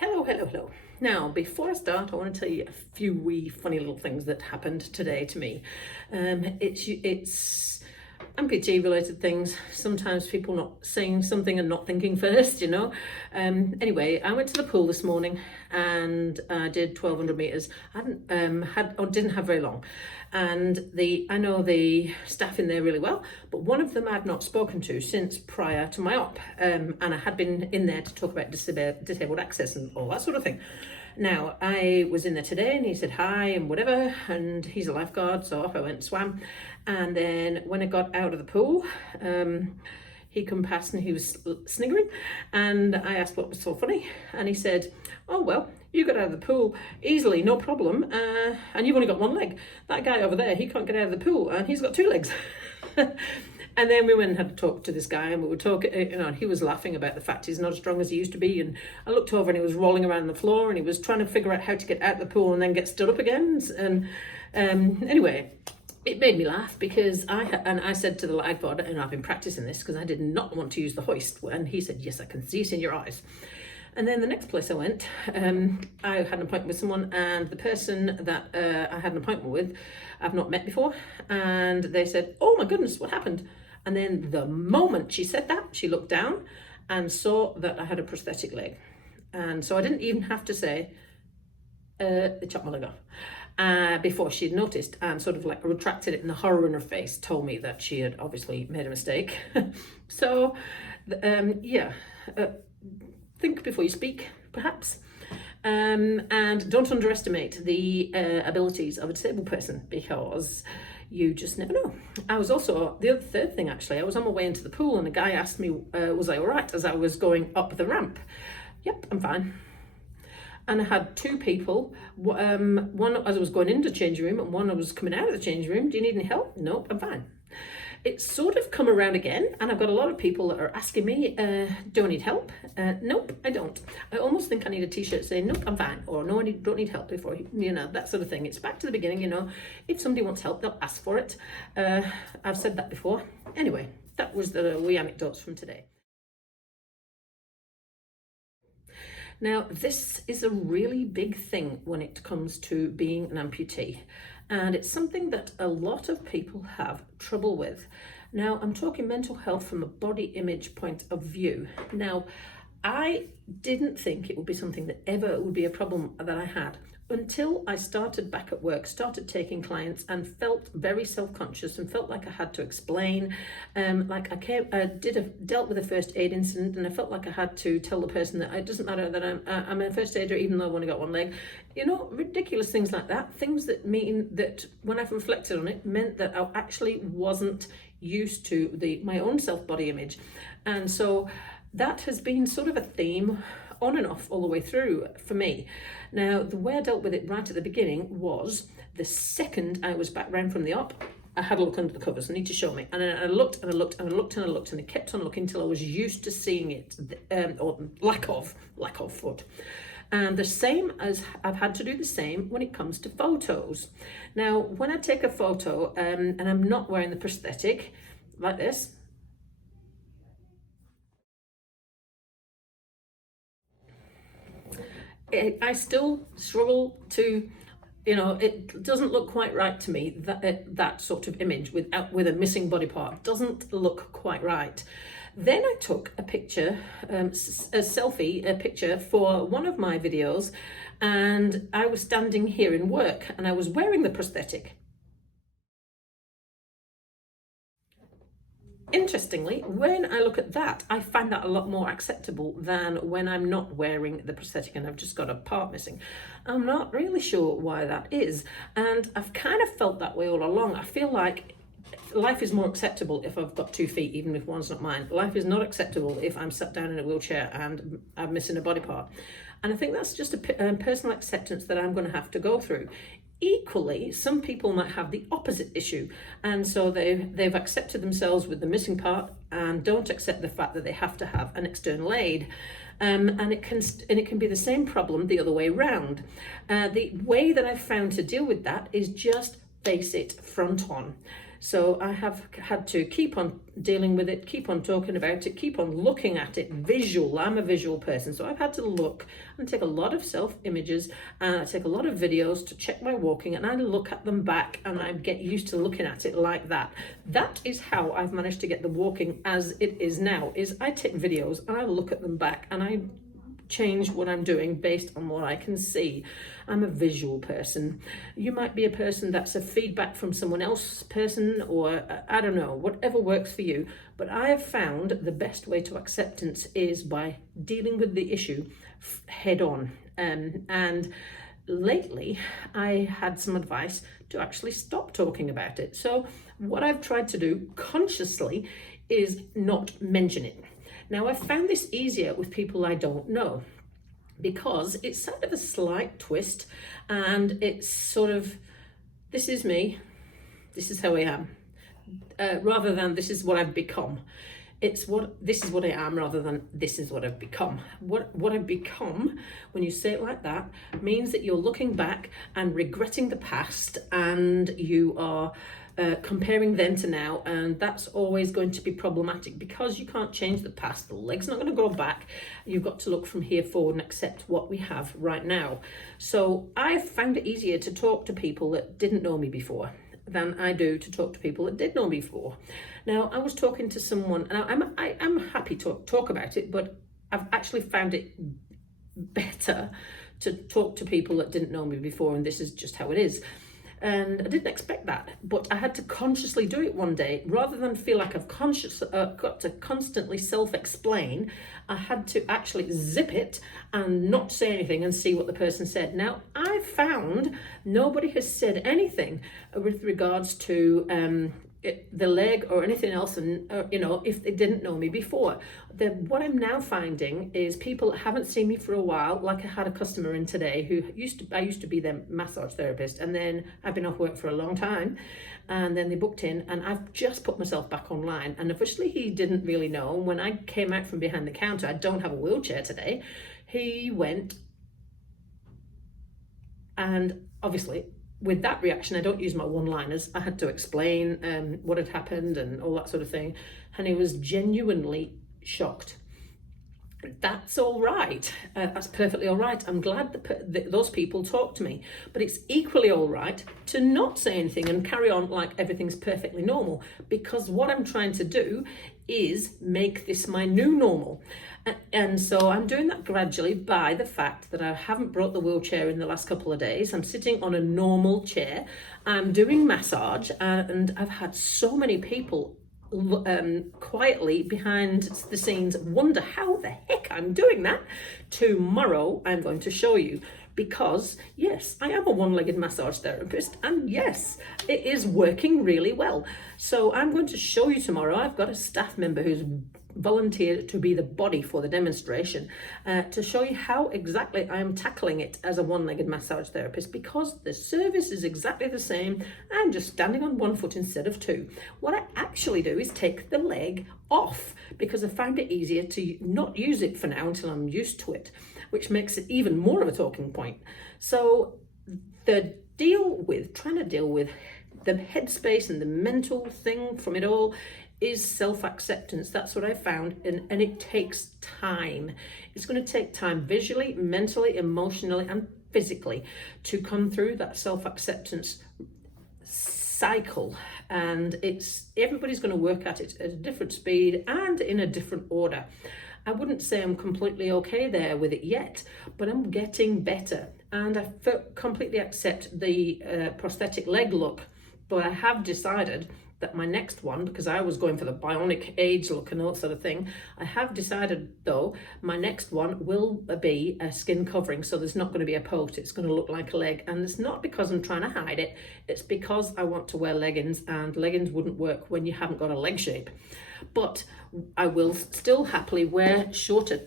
Hello, hello, hello. Now, before I start, I want to tell you a few wee funny little things that happened today to me. It's amputee related things. Sometimes people not saying something and not thinking first, you know. Anyway, I went to the pool this morning and I did 1,200 meters. I didn't have very long, and I know the staff in there really well, but one of them I've not spoken to since prior to my op, and I had been in there to talk about disabled access and all that sort of thing. Now, I was in there today and he said hi and whatever, and he's a lifeguard, so off I went and swam. And then when I got out of the pool, he come past and he was sniggering, and I asked what was so funny, and he said, oh well, you got out of the pool easily, no problem, and you've only got one leg. That guy over there, he can't get out of the pool and he's got two legs. And then we went and had to talk to this guy, and we were talking, you know, and he was laughing about the fact he's not as strong as he used to be. And I looked over and he was rolling around on the floor and he was trying to figure out how to get out the pool and then get stood up again. And anyway, it made me laugh because I said to the lifeguard, and I've been practicing this because I did not want to use the hoist. And he said, yes, I can see it in your eyes. And then the next place I went, I had an appointment with someone, and the person that I had an appointment with, I've not met before. And they said, oh my goodness, what happened? And then the moment she said that, she looked down and saw that I had a prosthetic leg. And so I didn't even have to say, they chopped my leg off, before she'd noticed, and sort of like retracted it, and the horror in her face told me that she had obviously made a mistake. So, think before you speak, perhaps. And don't underestimate the abilities of a disabled person, because you just never know. I was also, third thing actually, I was on my way into the pool and a guy asked me, was I all right as I was going up the ramp? Yep, I'm fine. And I had two people, one as I was going into the changing room and one I was coming out of the changing room. Do you need any help? Nope, I'm fine. It's sort of come around again, and I've got a lot of people that are asking me, do I need help? Nope, I don't. I almost think I need a t-shirt saying, nope, I'm fine, or no, don't need help before, you know, that sort of thing. It's back to the beginning, you know. If somebody wants help, they'll ask for it. I've said that before. Anyway, that was the wee anecdotes from today. Now, this is a really big thing when it comes to being an amputee, and it's something that a lot of people have trouble with. Now, I'm talking mental health from a body image point of view. Now, I didn't think it would be something that ever would be a problem that I had, until I started back at work, started taking clients, and felt very self-conscious and felt like I had to explain. Like I dealt with a first aid incident, and I felt like I had to tell the person that it doesn't matter that I'm a first aider even though I've only got one leg. You know, ridiculous things like that. Things that mean that when I've reflected on it, meant that I actually wasn't used to my own self-body image. And so that has been sort of a theme on and off all the way through for me. Now, the way I dealt with it right at the beginning was the second I was back round from the op, I had a look under the covers. I need to show me. And then I looked and I looked and I looked and I looked, and I kept on looking till I was used to seeing it, or lack of foot. And the same as I've had to do the same when it comes to photos. Now, when I take a photo and I'm not wearing the prosthetic like this, I still struggle to, you know, it doesn't look quite right to me, that sort of image with a missing body part doesn't look quite right. Then I took a picture, a picture for one of my videos, and I was standing here in work and I was wearing the prosthetic. Interestingly, when I look at that, I find that a lot more acceptable than when I'm not wearing the prosthetic and I've just got a part missing. I'm not really sure why that is, and I've kind of felt that way all along. I feel like life is more acceptable if I've got 2 feet, even if one's not mine. Life is not acceptable if I'm sat down in a wheelchair and I'm missing a body part. And I think that's just a personal acceptance that I'm going to have to go through. Equally, some people might have the opposite issue, and so they've accepted themselves with the missing part and don't accept the fact that they have to have an external aid. And it can be the same problem the other way around. The way that I've found to deal with that is just face it front on. So I have had to keep on dealing with it, keep on talking about it, keep on looking at it, visual. I'm a visual person, so I've had to look and take a lot of self images, and I take a lot of videos to check my walking, and I look at them back and I get used to looking at it like that. That is how I've managed to get the walking as it is now, is I take videos and I look at them back and I change what I'm doing based on what I can see. I'm a visual person. You might be a person that's a feedback from someone else's person, or I don't know, whatever works for you. But I have found the best way to acceptance is by dealing with the issue head on. And lately I had some advice to actually stop talking about it. So what I've tried to do consciously is not mention it. Now, I've found this easier with people I don't know, because it's sort of a slight twist, and it's sort of, this is me, this is how I am, rather than this is what I've become. It's this is what I am, rather than this is what I've become. What I've become, when you say it like that, means that you're looking back and regretting the past, and you are comparing then to now, and that's always going to be problematic because you can't change the past. The leg's not going to go back. You've got to look from here forward and accept what we have right now. So I've found it easier to talk to people that didn't know me before than I do to talk to people that did know me before. Now, I was talking to someone, and I'm happy to talk about it, but I've actually found it better to talk to people that didn't know me before, and this is just how it is. And I didn't expect that, but I had to consciously do it one day. Rather than feel like I've got to constantly self-explain, I had to actually zip it and not say anything and see what the person said. Now, I found nobody has said anything with regards to the leg or anything else, and if they didn't know me before. What I'm now finding is people that haven't seen me for a while, like I had a customer in today who I used to be their massage therapist, and then I've been off work for a long time, and then they booked in, and I've just put myself back online, and officially he didn't really know. When I came out from behind the counter, I don't have a wheelchair today, he went, and obviously with that reaction, I don't use my one-liners. I had to explain what had happened and all that sort of thing. And he was genuinely shocked. That's all right. That's perfectly all right. I'm glad that those people talked to me. But it's equally all right to not say anything and carry on like everything's perfectly normal. Because what I'm trying to do is make this my new normal. And so I'm doing that gradually by the fact that I haven't brought the wheelchair in the last couple of days. I'm sitting on a normal chair. I'm doing massage, and I've had so many people quietly behind the scenes wonder how the heck I'm doing that. Tomorrow I'm going to show you, because yes, I am a one-legged massage therapist, and yes, it is working really well. So I'm going to show you tomorrow. I've got a staff member who's volunteered to be the body for the demonstration, to show you how exactly I am tackling it as a one-legged massage therapist, because the service is exactly the same. I'm just standing on one foot instead of two. What I actually do is take the leg off, because I find it easier to not use it for now until I'm used to it, which makes it even more of a talking point. So trying to deal with the headspace and the mental thing from it all is self-acceptance. That's what I found, and it takes time. It's going to take time visually, mentally, emotionally, and physically to come through that self-acceptance cycle. And everybody's going to work at it at a different speed and in a different order. I wouldn't say I'm completely okay there with it yet, but I'm getting better, and I completely accept the prosthetic leg look. But I have decided that my next one, because I was going for the bionic age look and all that sort of thing, I have decided though my next one will be a skin covering, so there's not going to be a post. It's going to look like a leg, and it's not because I'm trying to hide it. It's because I want to wear leggings, and leggings wouldn't work when you haven't got a leg shape. But I will still happily wear shorter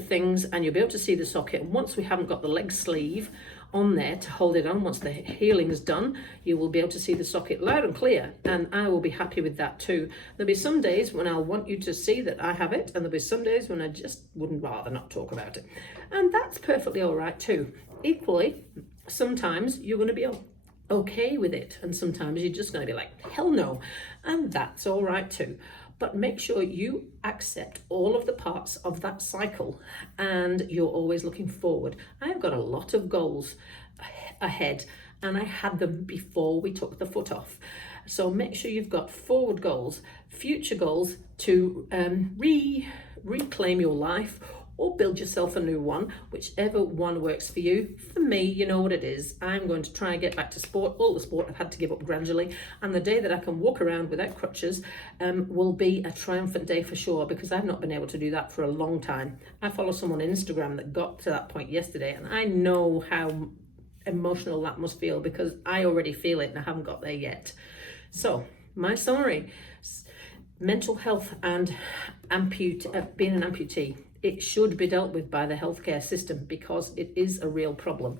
things, and you'll be able to see the socket. And once we haven't got the leg sleeve on there to hold it on, once the healing is done, you will be able to see the socket loud and clear, and I will be happy with that too. There'll be some days when I'll want you to see that I have it, and there'll be some days when I just wouldn't rather not talk about it, and that's perfectly all right too. Equally, sometimes you're going to be okay with it, and sometimes you're just going to be like, hell no, and that's all right too. But make sure you accept all of the parts of that cycle, and you're always looking forward. I've got a lot of goals ahead, and I had them before we took the foot off. So make sure you've got forward goals, future goals to reclaim your life, or build yourself a new one, whichever one works for you. For me, you know what it is. I'm going to try and get back to sport. All the sport I've had to give up gradually. And the day that I can walk around without crutches will be a triumphant day for sure, because I've not been able to do that for a long time. I follow someone on Instagram that got to that point yesterday, and I know how emotional that must feel, because I already feel it and I haven't got there yet. So, my summary: mental health and being an amputee, it should be dealt with by the healthcare system, because it is a real problem.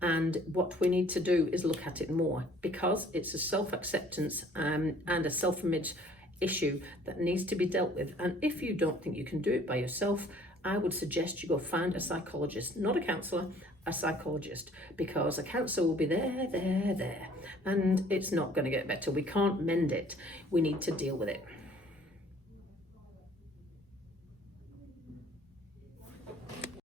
And what we need to do is look at it more, because it's a self-acceptance and a self-image issue that needs to be dealt with. And if you don't think you can do it by yourself, I would suggest you go find a psychologist, not a counsellor, a psychologist, because a counsellor will be there, and it's not going to get better. We can't mend it. We need to deal with it.